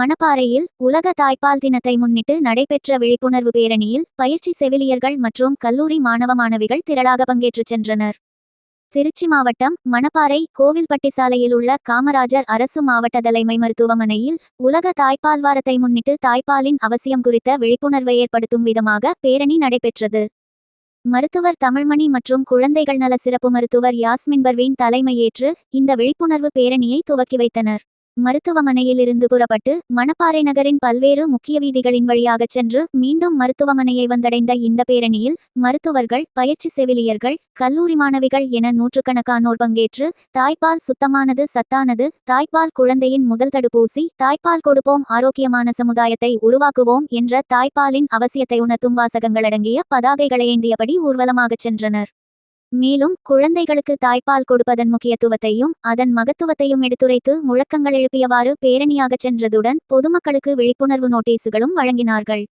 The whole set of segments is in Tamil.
மணப்பாறையில் உலக தாய்ப்பால் தினத்தை முன்னிட்டு நடைபெற்ற விழிப்புணர்வு பேரணியில் பயிற்சி செவிலியர்கள் மற்றும் கல்லூரி மாணவ மாணவிகள் திரளாக பங்கேற்றுச் சென்றனர். திருச்சி மாவட்டம் மணப்பாறை கோவில்பட்டி சாலையில் உள்ள காமராஜர் அரசு மாவட்ட தலைமை மருத்துவமனையில் உலக தாய்ப்பால் வாரத்தை முன்னிட்டு தாய்ப்பாலின் அவசியம் குறித்த விழிப்புணர்வை ஏற்படுத்தும் விதமாக பேரணி நடைபெற்றது. மருத்துவர் தமிழ்மணி மற்றும் குழந்தைகள் நல சிறப்பு மருத்துவர் யாஸ்மின் பர்வீன் தலைமையேற்று இந்த விழிப்புணர்வு பேரணியை துவக்கி வைத்தனர். மருத்துவமனையில் இருந்து புறப்பட்டு மணப்பாறை நகரின் பல்வேறு முக்கிய வீதிகளின் வழியாகச் சென்று மீண்டும் மருத்துவமனையை வந்தடைந்த இந்த பேரணியில் மருத்துவர்கள், பயிற்சி செவிலியர்கள், கல்லூரி மாணவிகள் என நூற்றுக்கணக்கானோர் பங்கேற்று தாய்ப்பால் சுத்தமானது, சத்தானது, தாய்ப்பால் குழந்தையின் முதல் தடுப்பூசி, தாய்ப்பால் கொடுப்போம், ஆரோக்கியமான சமுதாயத்தை உருவாக்குவோம் என்ற தாய்ப்பாலின் அவசியத்தை உணர்த்தும் வாசகங்களடங்கிய பதாகைகளை ஏந்தியபடி ஊர்வலமாகச் சென்றனர். மேலும் குழந்தைகளுக்கு தாய்ப்பால் கொடுப்பதன் முக்கியத்துவத்தையும் அதன் மகத்துவத்தையும் எடுத்துரைத்து முழக்கங்கள் எழுப்பியவாறு பேரணியாகச் சென்றதுடன் பொதுமக்களுக்கு விழிப்புணர்வு நோட்டீசுகளும் வழங்கினார்கள்.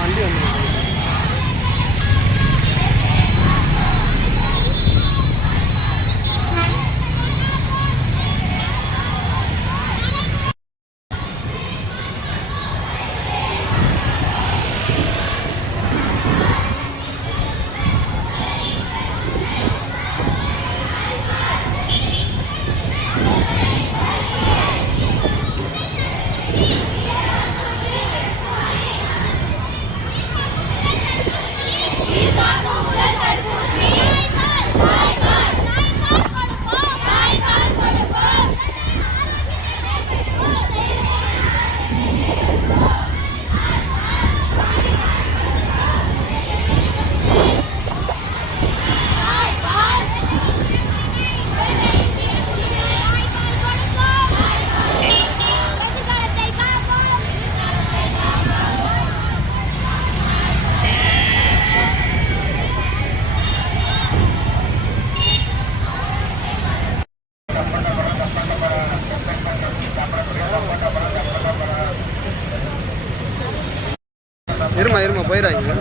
வண்டி வந்து இருமா போயிடாங்க.